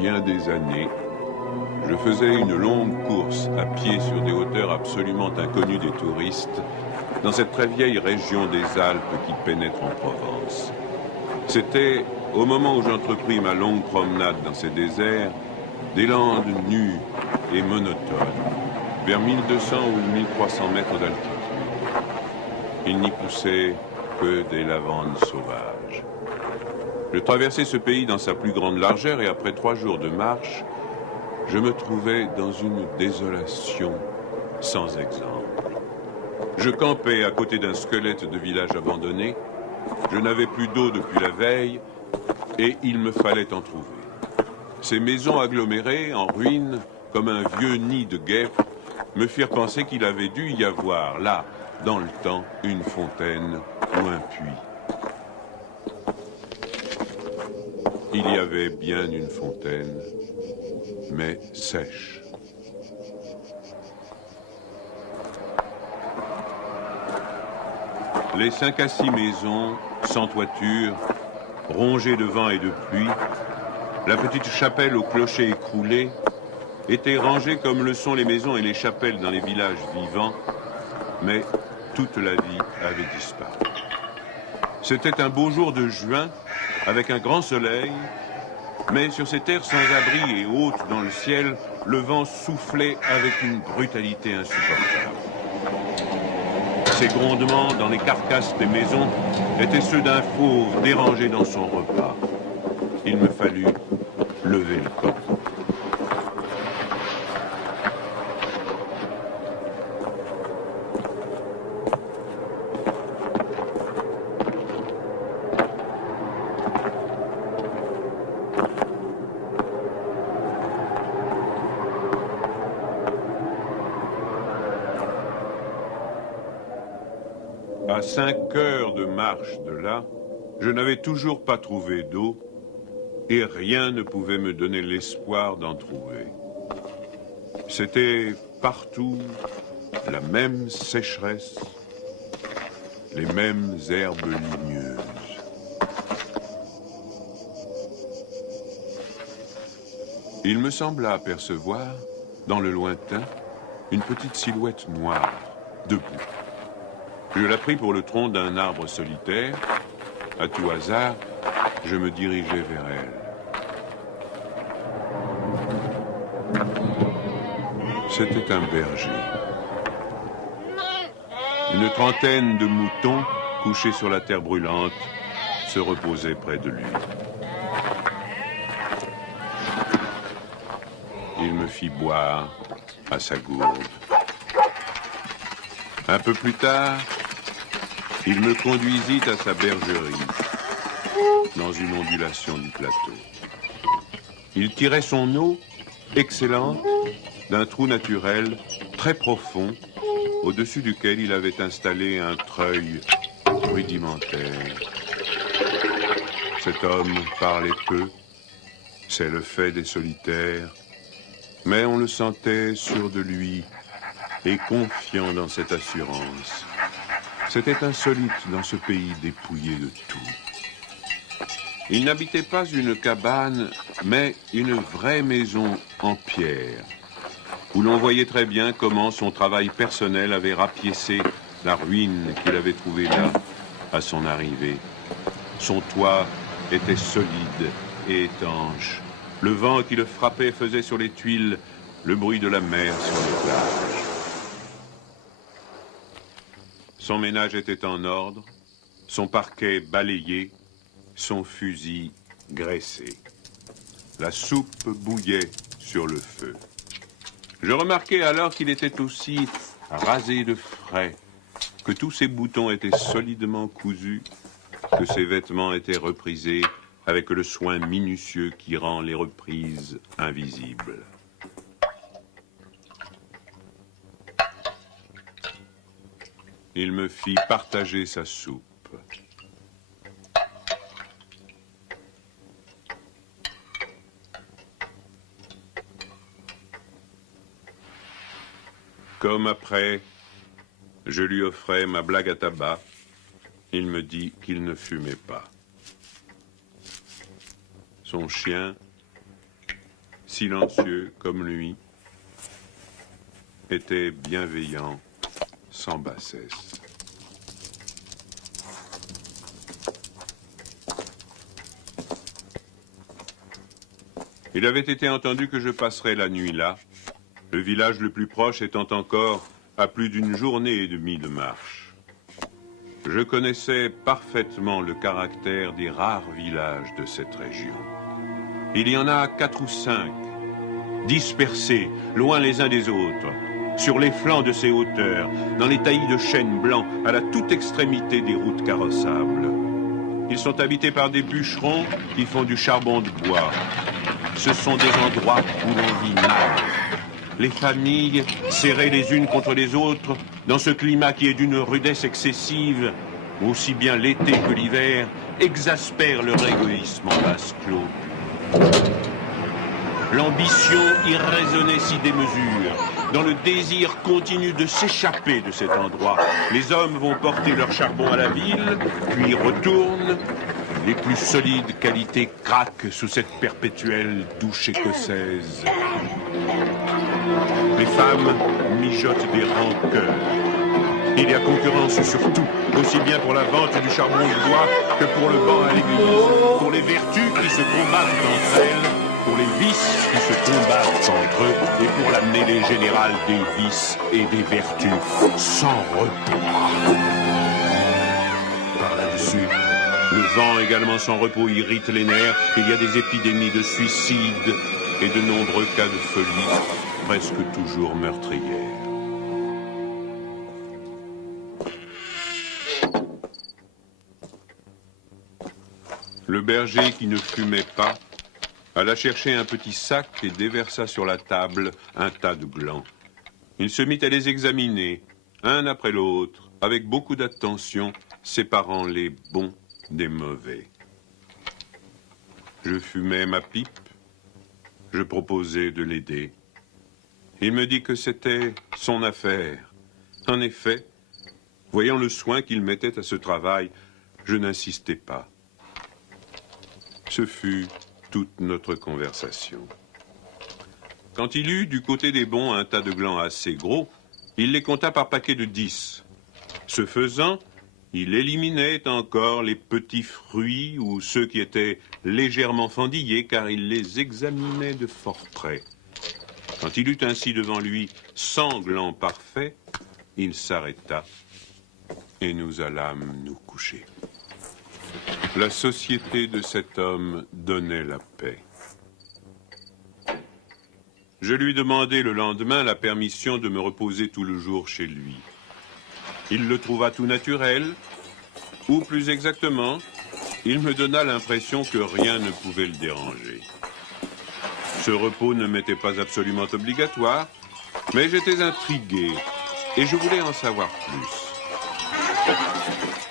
bien des années, je faisais une longue course à pied sur des hauteurs absolument inconnues des touristes, dans cette très vieille région des Alpes qui pénètre en Provence. C'était, au moment où j'entrepris ma longue promenade dans ces déserts, des landes nues et monotones, vers 1200 ou 1300 mètres d'altitude. Il n'y poussait que des lavandes sauvages. Je traversais ce pays dans sa plus grande largeur et après 3 jours de marche, je me trouvais dans une désolation sans exemple. Je campais à côté d'un squelette de village abandonné. Je n'avais plus d'eau depuis la veille et il me fallait en trouver. Ces maisons agglomérées, en ruine, comme un vieux nid de guêpes, me firent penser qu'il avait dû y avoir, là, dans le temps, une fontaine ou un puits. Il y avait bien une fontaine, mais sèche. Les 5 à 6 maisons, sans toiture, rongées de vent et de pluie, la petite chapelle au clocher écroulé, étaient rangées comme le sont les maisons et les chapelles dans les villages vivants, mais toute la vie avait disparu. C'était un beau jour de juin, avec un grand soleil, mais sur ces terres sans abri et hautes dans le ciel, le vent soufflait avec une brutalité insupportable. Ces grondements dans les carcasses des maisons étaient ceux d'un fauve dérangé dans son repas. Il me fallut lever le camp. À 5 heures de marche de là, je n'avais toujours pas trouvé d'eau et rien ne pouvait me donner l'espoir d'en trouver. C'était partout la même sécheresse, les mêmes herbes ligneuses. Il me sembla apercevoir, dans le lointain, une petite silhouette noire, debout. Je la pris pour le tronc d'un arbre solitaire. À tout hasard, je me dirigeai vers elle. C'était un berger. Une trentaine de moutons, couchés sur la terre brûlante, se reposaient près de lui. Il me fit boire à sa gourde. Un peu plus tard, il me conduisit à sa bergerie, dans une ondulation du plateau. Il tirait son eau, excellente, d'un trou naturel très profond, au-dessus duquel il avait installé un treuil rudimentaire. Cet homme parlait peu, c'est le fait des solitaires, mais on le sentait sûr de lui et confiant dans cette assurance. C'était insolite dans ce pays dépouillé de tout. Il n'habitait pas une cabane, mais une vraie maison en pierre, où l'on voyait très bien comment son travail personnel avait rapiécé la ruine qu'il avait trouvée là, à son arrivée. Son toit était solide et étanche. Le vent qui le frappait faisait sur les tuiles le bruit de la mer sur les plages. Son ménage était en ordre, son parquet balayé, son fusil graissé. La soupe bouillait sur le feu. Je remarquai alors qu'il était aussi rasé de frais, que tous ses boutons étaient solidement cousus, que ses vêtements étaient reprisés avec le soin minutieux qui rend les reprises invisibles. Il me fit partager sa soupe. Comme après, je lui offrais ma blague à tabac, il me dit qu'il ne fumait pas. Son chien silencieux comme lui, était bienveillant, sans bassesse. Il avait été entendu que je passerais la nuit là, le village le plus proche étant encore à plus d'une journée et demie de marche. Je connaissais parfaitement le caractère des rares villages de cette région. Il y en a 4 ou 5, dispersés, loin les uns des autres, sur les flancs de ces hauteurs, dans les taillis de chênes blancs, à la toute extrémité des routes carrossables. Ils sont habités par des bûcherons qui font du charbon de bois. Ce sont des endroits où l'on vit mal. Les familles, serrées les unes contre les autres, dans ce climat qui est d'une rudesse excessive, aussi bien l'été que l'hiver, exaspèrent leur égoïsme en vase clos. L'ambition irraisonnée s'y démesure. Dans le désir continu de s'échapper de cet endroit, les hommes vont porter leur charbon à la ville, puis retournent. Les plus solides qualités craquent sous cette perpétuelle douche écossaise. Les femmes mijotent des rancœurs. Il y a concurrence sur tout, aussi bien pour la vente du charbon de bois que pour le banc à l'église, pour les vertus qui se combattent entre elles, pour les vices qui se combattent entre eux, et pour la mêlée générale des vices et des vertus sans repos. Par là-dessus, le vent également sans repos irrite les nerfs. Il y a des épidémies de suicide et de nombreux cas de folie, presque toujours meurtrières. Le berger qui ne fumait pas alla chercher un petit sac et déversa sur la table un tas de glands. Il se mit à les examiner, un après l'autre, avec beaucoup d'attention, séparant les bons des mauvais. Je fumais ma pipe, je proposais de l'aider. Il me dit que c'était son affaire. En effet, voyant le soin qu'il mettait à ce travail, je n'insistais pas. Ce fut toute notre conversation. Quand il eut du côté des bons un tas de glands assez gros, il les compta par paquets de 10. Ce faisant, il éliminait encore les petits fruits ou ceux qui étaient légèrement fendillés, car il les examinait de fort près. Quand il eut ainsi devant lui 100 glands parfaits, il s'arrêta et nous allâmes nous coucher. La société de cet homme donnait la paix. Je lui demandai le lendemain la permission de me reposer tout le jour chez lui. Il le trouva tout naturel, ou plus exactement, il me donna l'impression que rien ne pouvait le déranger. Ce repos ne m'était pas absolument obligatoire, mais j'étais intrigué et je voulais en savoir plus.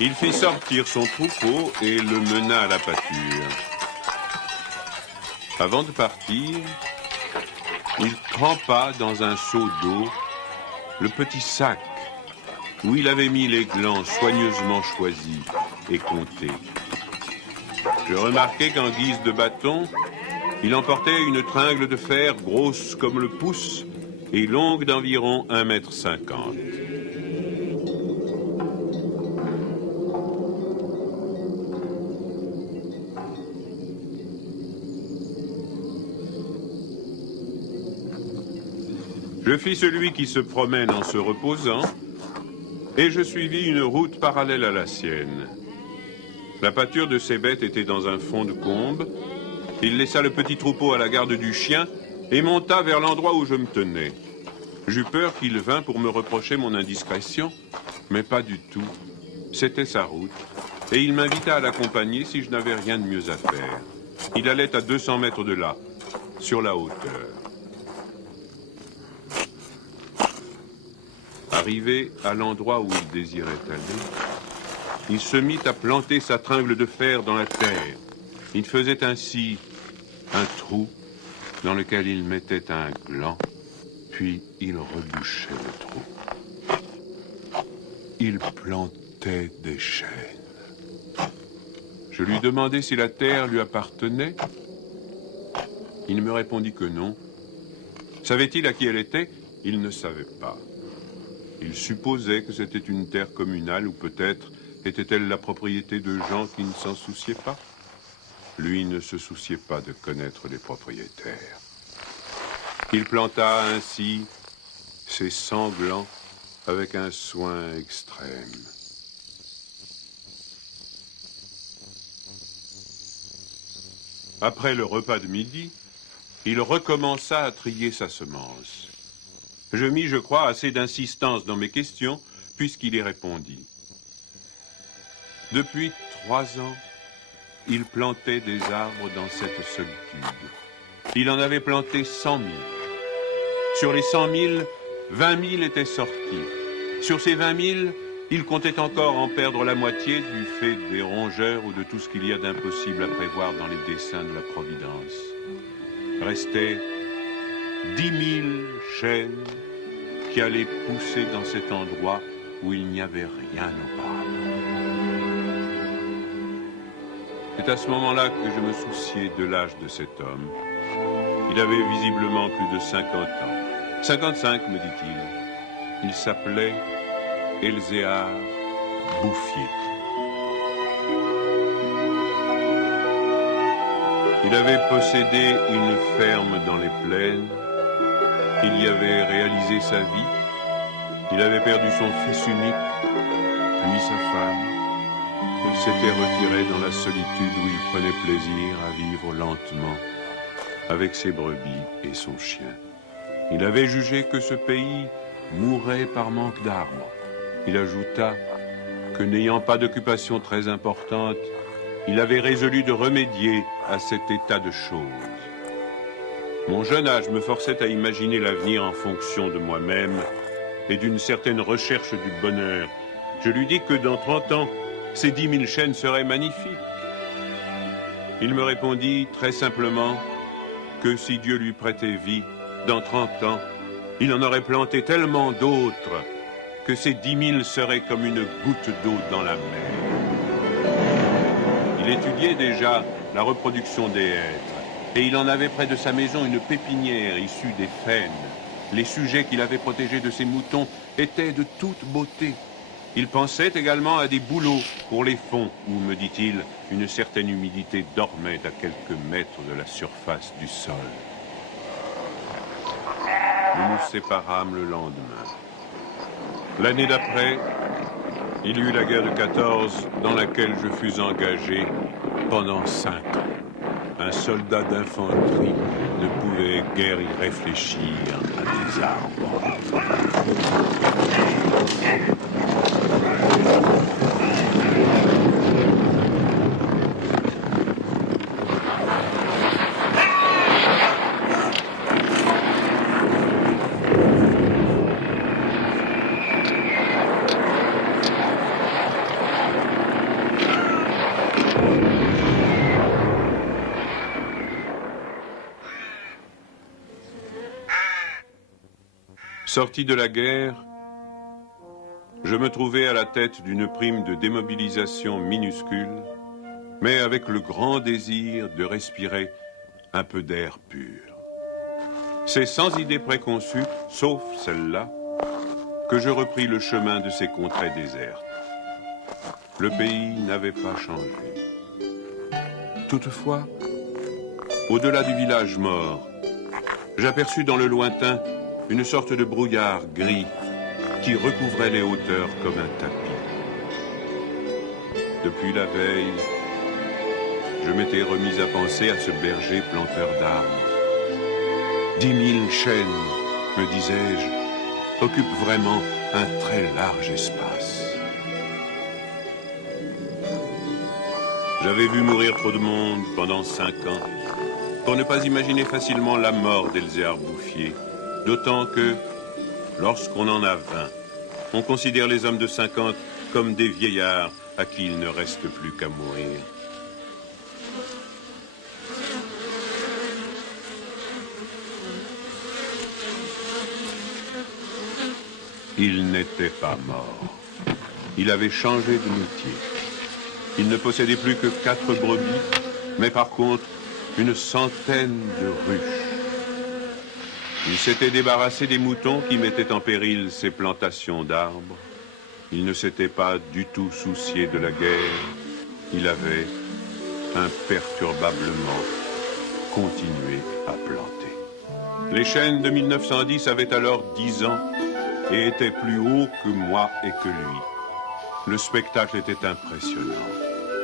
Il fit sortir son troupeau et le mena à la pâture. Avant de partir, il trempa dans un seau d'eau le petit sac où il avait mis les glands soigneusement choisis et comptés. Je remarquai qu'en guise de bâton, il emportait une tringle de fer grosse comme le pouce et longue d'environ 1,50 m. Je fis celui qui se promène en se reposant, et je suivis une route parallèle à la sienne. La pâture de ces bêtes était dans un fond de combe. Il laissa le petit troupeau à la garde du chien et monta vers l'endroit où je me tenais. J'eus peur qu'il vînt pour me reprocher mon indiscrétion, mais pas du tout. C'était sa route, et il m'invita à l'accompagner si je n'avais rien de mieux à faire. Il allait à 200 mètres de là, sur la hauteur. Arrivé à l'endroit où il désirait aller, il se mit à planter sa tringle de fer dans la terre. Il faisait ainsi un trou dans lequel il mettait un gland, puis il rebouchait le trou. Il plantait des chênes. Je lui demandai si la terre lui appartenait. Il me répondit que non. Savait-il à qui elle était? Il ne savait pas. Il supposait que c'était une terre communale ou peut-être était-elle la propriété de gens qui ne s'en souciaient pas. Lui ne se souciait pas de connaître les propriétaires. Il planta ainsi ses sanglants avec un soin extrême. Après le repas de midi, il recommença à trier sa semence. Je mis, je crois, assez d'insistance dans mes questions, puisqu'il y répondit. Depuis 3 ans, il plantait des arbres dans cette solitude. Il en avait planté 100 000. Sur les 100 000, 20 000 étaient sortis. Sur ces 20 000, il comptait encore en perdre la moitié du fait des rongeurs ou de tout ce qu'il y a d'impossible à prévoir dans les desseins de la Providence. Restaient 10 000 chênes qui allaient pousser dans cet endroit où il n'y avait rien auparavant. C'est à ce moment-là que je me souciais de l'âge de cet homme. Il avait visiblement plus de 50 ans. 55, me dit-il. Il s'appelait Elzéar Bouffier. Il avait possédé une ferme dans les plaines. Il y avait réalisé sa vie. Il avait perdu son fils unique, puis sa femme. Il s'était retiré dans la solitude où il prenait plaisir à vivre lentement avec ses brebis et son chien. Il avait jugé que ce pays mourrait par manque d'arbres. Il ajouta que n'ayant pas d'occupation très importante, il avait résolu de remédier à cet état de choses. Mon jeune âge me forçait à imaginer l'avenir en fonction de moi-même et d'une certaine recherche du bonheur. Je lui dis que dans 30 ans, ces 10 000 chênes seraient magnifiques. Il me répondit très simplement que si Dieu lui prêtait vie, dans 30 ans, il en aurait planté tellement d'autres que ces 10 000 seraient comme une goutte d'eau dans la mer. Il étudiait déjà la reproduction des hêtres et il en avait près de sa maison une pépinière issue des faînes. Les sujets qu'il avait protégés de ses moutons étaient de toute beauté. Il pensait également à des bouleaux pour les fonds où, me dit-il, une certaine humidité dormait à quelques mètres de la surface du sol. Nous nous séparâmes le lendemain. L'année d'après, il y eut la guerre de 14 dans laquelle je fus engagé pendant 5 ans. Un soldat d'infanterie ne pouvait guère y réfléchir à des arbres. Sorti de la guerre, je me trouvais à la tête d'une prime de démobilisation minuscule, mais avec le grand désir de respirer un peu d'air pur. C'est sans idée préconçue, sauf celle-là, que je repris le chemin de ces contrées désertes. Le pays n'avait pas changé. Toutefois, au-delà du village mort, j'aperçus dans le lointain une sorte de brouillard gris qui recouvrait les hauteurs comme un tapis. Depuis la veille, je m'étais remis à penser à ce berger planteur d'arbres. 10 000 chênes, me disais-je, occupent vraiment un très large espace. J'avais vu mourir trop de monde pendant 5 ans pour ne pas imaginer facilement la mort d'Elzéar Bouffier. D'autant que, lorsqu'on en a 20, on considère les hommes de 50 comme des vieillards à qui il ne reste plus qu'à mourir. Il n'était pas mort. Il avait changé de métier. Il ne possédait plus que 4 brebis, mais par contre, une centaine de ruches. Il s'était débarrassé des moutons qui mettaient en péril ses plantations d'arbres. Il ne s'était pas du tout soucié de la guerre. Il avait imperturbablement continué à planter. Les chênes de 1910 avaient alors 10 ans et étaient plus hauts que moi et que lui. Le spectacle était impressionnant.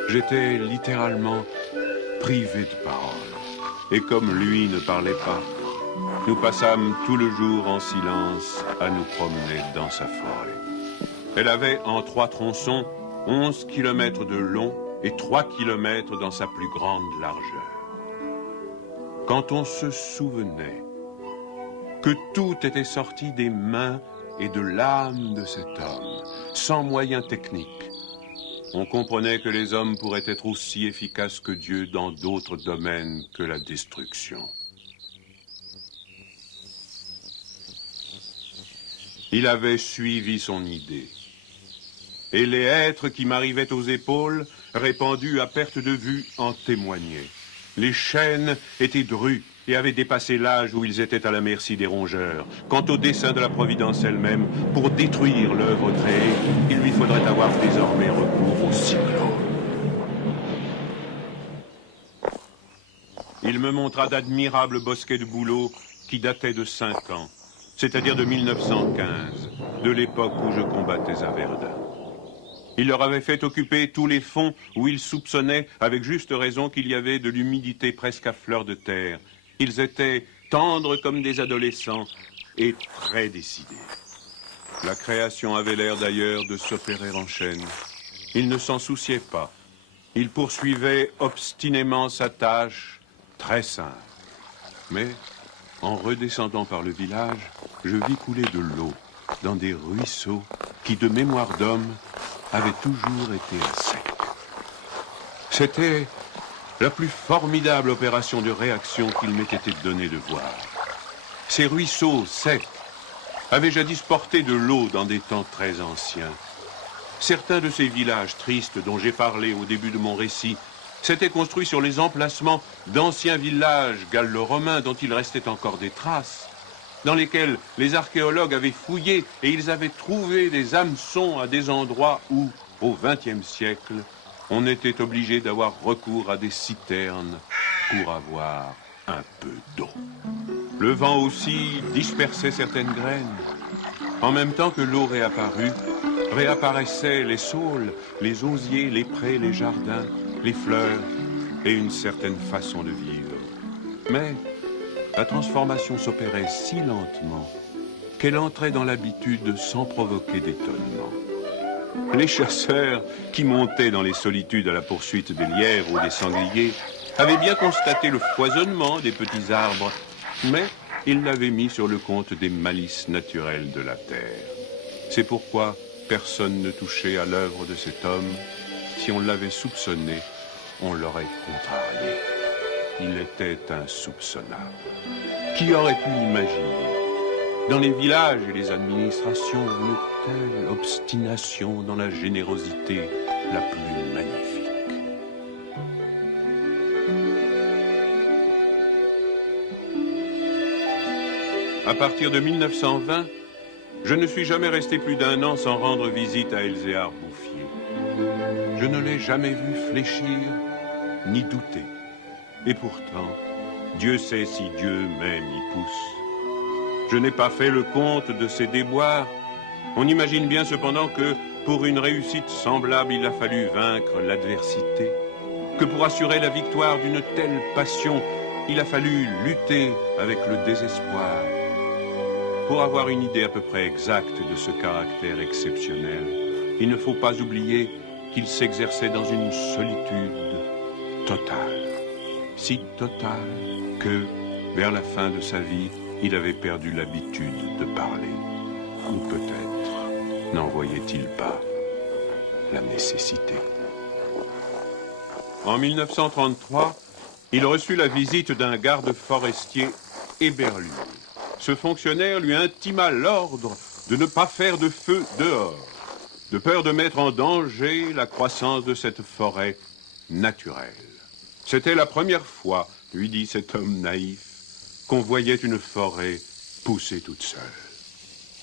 J'étais littéralement privé de parole. Et comme lui ne parlait pas, nous passâmes tout le jour en silence à nous promener dans sa forêt. Elle avait en 3 tronçons 11 kilomètres de long et 3 kilomètres dans sa plus grande largeur. Quand on se souvenait que tout était sorti des mains et de l'âme de cet homme, sans moyens techniques, on comprenait que les hommes pourraient être aussi efficaces que Dieu dans d'autres domaines que la destruction. Il avait suivi son idée. Et les hêtres qui m'arrivaient aux épaules, répandus à perte de vue, en témoignaient. Les chênes étaient drus et avaient dépassé l'âge où ils étaient à la merci des rongeurs. Quant au dessein de la Providence elle-même, pour détruire l'œuvre créée, il lui faudrait avoir désormais recours au cyclone. Il me montra d'admirables bosquets de bouleaux qui dataient de 5 ans, c'est-à-dire de 1915, de l'époque où je combattais à Verdun. Il leur avait fait occuper tous les fonds où ils soupçonnaient, avec juste raison, qu'il y avait de l'humidité presque à fleur de terre. Ils étaient tendres comme des adolescents et très décidés. La création avait l'air d'ailleurs de s'opérer en chaîne. Il ne s'en souciait pas. Il poursuivait obstinément sa tâche, très simple. Mais, en redescendant par le village, je vis couler de l'eau dans des ruisseaux qui, de mémoire d'homme, avaient toujours été à sec. C'était la plus formidable opération de réaction qu'il m'ait été donné de voir. Ces ruisseaux secs avaient jadis porté de l'eau dans des temps très anciens. Certains de ces villages tristes dont j'ai parlé au début de mon récit s'étaient construits sur les emplacements d'anciens villages gallo-romains dont il restait encore des traces, dans lesquels les archéologues avaient fouillé et ils avaient trouvé des hameçons à des endroits où, au XXe siècle, on était obligé d'avoir recours à des citernes pour avoir un peu d'eau. Le vent aussi dispersait certaines graines. En même temps que l'eau réapparut, réapparaissaient les saules, les osiers, les prés, les jardins, les fleurs et une certaine façon de vivre. Mais la transformation s'opérait si lentement qu'elle entrait dans l'habitude sans provoquer d'étonnement. Les chasseurs qui montaient dans les solitudes à la poursuite des lièvres ou des sangliers avaient bien constaté le foisonnement des petits arbres, mais ils l'avaient mis sur le compte des malices naturelles de la terre. C'est pourquoi personne ne touchait à l'œuvre de cet homme. Si on l'avait soupçonné, on l'aurait contrarié. Il était insoupçonnable. Qui aurait pu imaginer, dans les villages et les administrations, une telle obstination dans la générosité la plus magnifique? À partir de 1920, je ne suis jamais resté plus d'1 an sans rendre visite à Elzéar Bouffier. Je ne l'ai jamais vu fléchir ni douter. Et pourtant, Dieu sait si Dieu même y pousse. Je n'ai pas fait le compte de ses déboires. On imagine bien cependant que, pour une réussite semblable, il a fallu vaincre l'adversité. Que pour assurer la victoire d'une telle passion, il a fallu lutter avec le désespoir. Pour avoir une idée à peu près exacte de ce caractère exceptionnel, il ne faut pas oublier qu'il s'exerçait dans une solitude totale. Si totale que, vers la fin de sa vie, il avait perdu l'habitude de parler. Ou peut-être n'en voyait-il pas la nécessité. En 1933, il reçut la visite d'un garde forestier éberlu. Ce fonctionnaire lui intima l'ordre de ne pas faire de feu dehors, de peur de mettre en danger la croissance de cette forêt naturelle. C'était la première fois lui dit cet homme naïf, qu'on voyait une forêt pousser toute seule.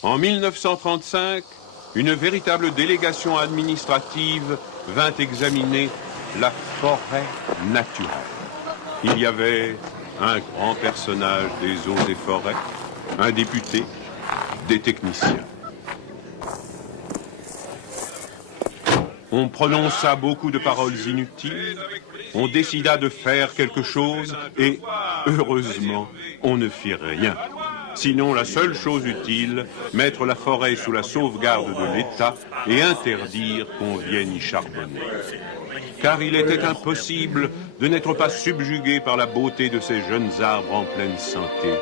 En 1935, une véritable délégation administrative vint examiner la forêt naturelle. Il y avait un grand personnage des eaux et forêts, un député, des techniciens. On prononça beaucoup de paroles inutiles, on décida de faire quelque chose et, heureusement, on ne fit rien. Sinon, la seule chose utile, mettre la forêt sous la sauvegarde de l'État et interdire qu'on vienne y charbonner. Car il était impossible de n'être pas subjugué par la beauté de ces jeunes arbres en pleine santé.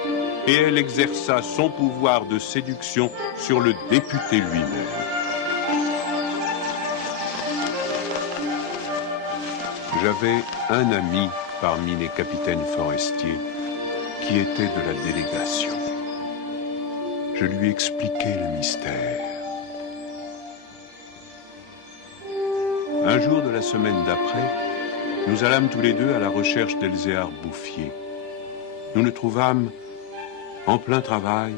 Et elle exerça son pouvoir de séduction sur le député lui-même. J'avais un ami parmi les capitaines forestiers qui était de la délégation. Je lui expliquai le mystère. Un jour de la semaine d'après, nous allâmes tous les deux à la recherche d'Elzéar Bouffier. Nous le trouvâmes en plein travail,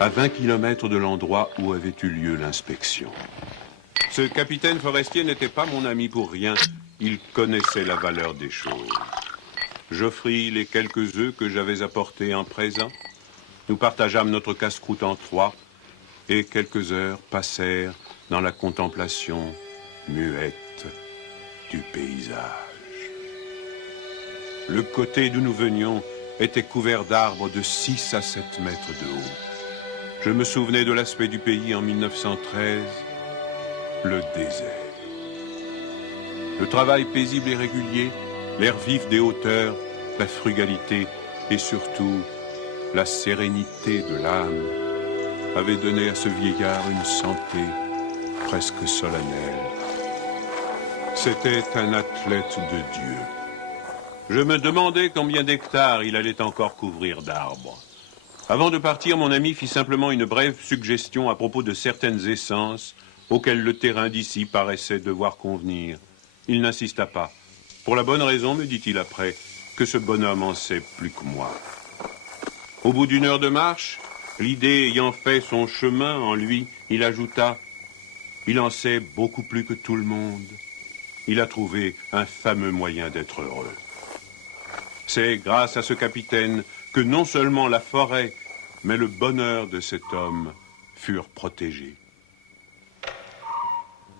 à 20 km de l'endroit où avait eu lieu l'inspection. Ce capitaine forestier n'était pas mon ami pour rien. Il connaissait la valeur des choses. J'offris les quelques œufs que j'avais apportés en présent. Nous partageâmes notre casse-croûte en trois, et quelques heures passèrent dans la contemplation muette du paysage. Le côté d'où nous venions était couvert d'arbres de 6 à 7 mètres de haut. Je me souvenais de l'aspect du pays en 1913, le désert. Le travail paisible et régulier, l'air vif des hauteurs, la frugalité et surtout la sérénité de l'âme avaient donné à ce vieillard une santé presque solennelle. C'était un athlète de Dieu. Je me demandais combien d'hectares il allait encore couvrir d'arbres. Avant de partir, mon ami fit simplement une brève suggestion à propos de certaines essences auxquelles le terrain d'ici paraissait devoir convenir. Il n'insista pas. Pour la bonne raison, me dit-il après, que ce bonhomme en sait plus que moi. Au bout d'une heure de marche, l'idée ayant fait son chemin en lui, il ajouta « Il en sait beaucoup plus que tout le monde. Il a trouvé un fameux moyen d'être heureux. » C'est grâce à ce capitaine que non seulement la forêt, mais le bonheur de cet homme furent protégés.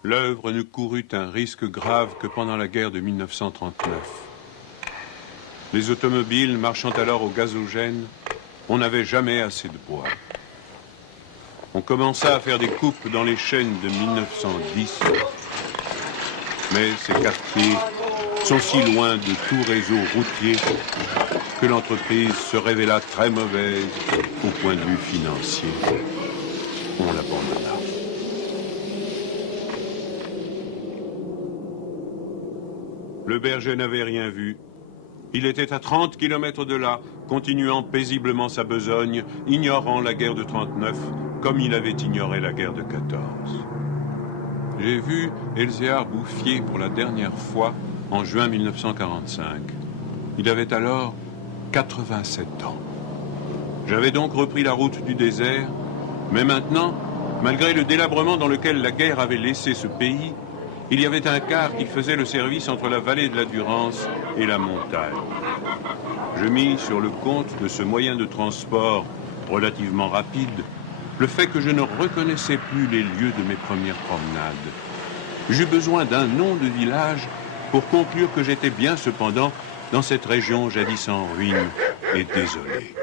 L'œuvre ne courut un risque grave que pendant la guerre de 1939. Les automobiles marchant alors au gazogène, on n'avait jamais assez de bois. On commença à faire des coupes dans les chênes de 1910, mais ces quartiers sont si loin de tout réseau routier que l'entreprise se révéla très mauvaise au point de vue financier. On l'abandonna. Le berger n'avait rien vu. Il était à 30 km de là, continuant paisiblement sa besogne, ignorant la guerre de 39, comme il avait ignoré la guerre de 14. J'ai vu Elzéar Bouffier pour la dernière fois en juin 1945. Il avait alors 87 ans. J'avais donc repris la route du désert, mais maintenant, malgré le délabrement dans lequel la guerre avait laissé ce pays, il y avait un car qui faisait le service entre la vallée de la Durance et la montagne. Je mis sur le compte de ce moyen de transport relativement rapide le fait que je ne reconnaissais plus les lieux de mes premières promenades. J'eus besoin d'un nom de village pour conclure que j'étais bien cependant dans cette région jadis en ruine et désolée.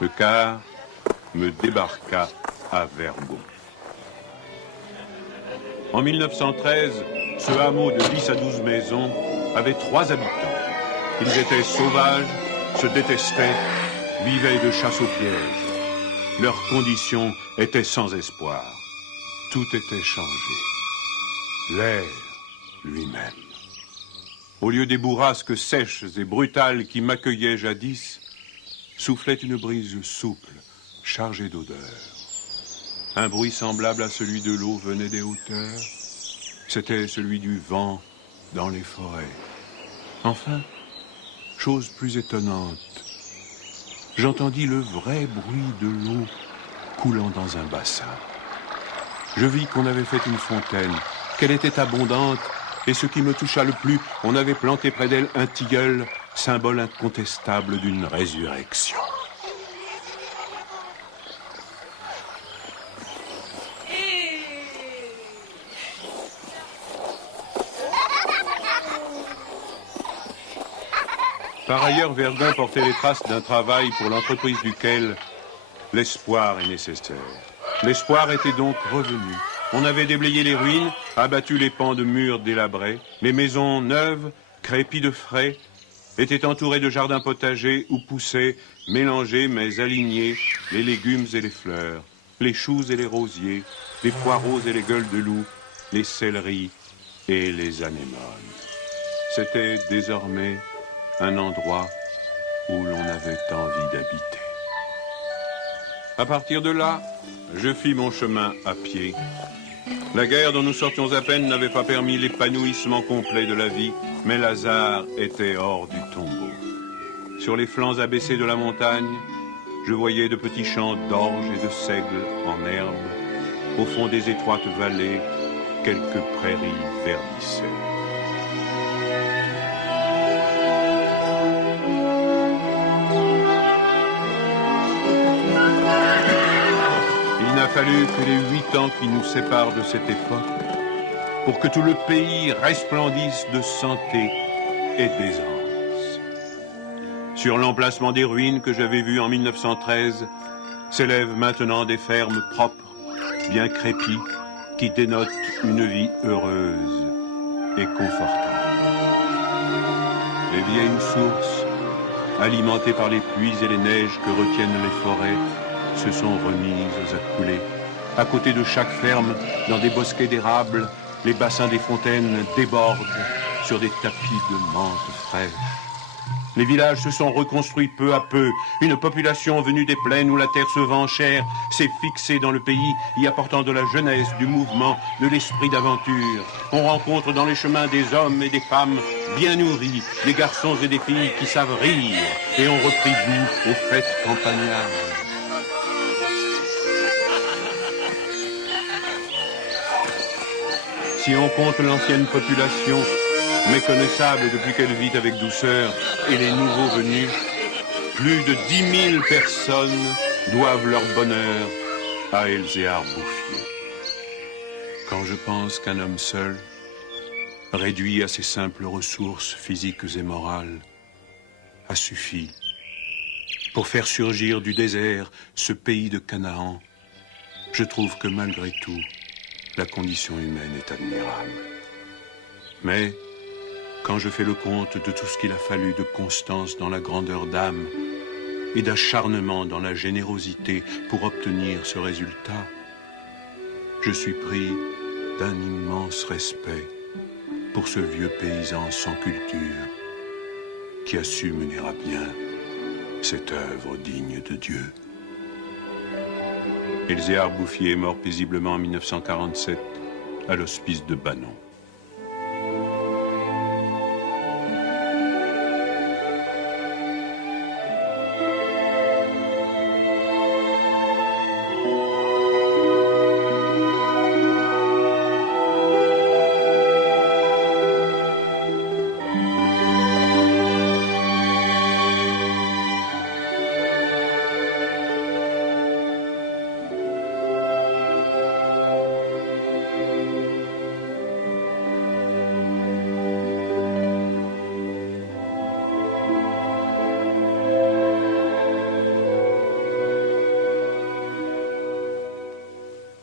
Le car me débarqua à Vergaux. En 1913, ce hameau de 10 à 12 maisons avait 3 habitants. Ils étaient sauvages, se détestaient, vivaient de chasse au piège. Leurs conditions étaient sans espoir. Tout était changé. L'air lui-même. Au lieu des bourrasques sèches et brutales qui m'accueillaient jadis, soufflait une brise souple, chargée d'odeurs. Un bruit semblable à celui de l'eau venait des hauteurs. C'était celui du vent dans les forêts. Enfin, chose plus étonnante, j'entendis le vrai bruit de l'eau coulant dans un bassin. Je vis qu'on avait fait une fontaine, qu'elle était abondante, et ce qui me toucha le plus, on avait planté près d'elle un tilleul, symbole incontestable d'une résurrection. Par ailleurs, Verdun portait les traces d'un travail pour l'entreprise duquel l'espoir est nécessaire. L'espoir était donc revenu. On avait déblayé les ruines, abattu les pans de murs délabrés. Les maisons neuves, crépies de frais, étaient entourées de jardins potagers où poussaient, mélangés mais alignés, les légumes et les fleurs, les choux et les rosiers, les poireaux et les gueules de loup, les céleris et les anémones. C'était désormais un endroit où l'on avait envie d'habiter. À partir de là, je fis mon chemin à pied. La guerre dont nous sortions à peine n'avait pas permis l'épanouissement complet de la vie, mais Lazare était hors du tombeau. Sur les flancs abaissés de la montagne, je voyais de petits champs d'orge et de seigle en herbe. Au fond des étroites vallées, quelques prairies verdissaient. Il n'a fallu que les 8 ans qui nous séparent de cette époque pour que tout le pays resplendisse de santé et d'aisance. Sur l'emplacement des ruines que j'avais vues en 1913, s'élèvent maintenant des fermes propres, bien crépies, qui dénotent une vie heureuse et confortable. Les vieilles sources, alimentées par les pluies et les neiges que retiennent les forêts, se sont remises à couler. À côté de chaque ferme, dans des bosquets d'érables, les bassins des fontaines débordent sur des tapis de menthe fraîche. Les villages se sont reconstruits peu à peu. Une population venue des plaines où la terre se vend chère s'est fixée dans le pays, y apportant de la jeunesse, du mouvement, de l'esprit d'aventure. On rencontre dans les chemins des hommes et des femmes bien nourris, des garçons et des filles qui savent rire et ont repris goût aux fêtes campagnardes. Si on compte l'ancienne population, méconnaissable depuis qu'elle vit avec douceur, et les nouveaux venus, plus de 10 000 personnes doivent leur bonheur à Elzéar Bouffier. Quand je pense qu'un homme seul, réduit à ses simples ressources physiques et morales, a suffi pour faire surgir du désert ce pays de Canaan, je trouve que malgré tout, la condition humaine est admirable. Mais, quand je fais le compte de tout ce qu'il a fallu de constance dans la grandeur d'âme et d'acharnement dans la générosité pour obtenir ce résultat, je suis pris d'un immense respect pour ce vieux paysan sans culture qui a su mener à bien cette œuvre digne de Dieu. Elzéar Bouffier est mort paisiblement en 1947 à l'hospice de Banon.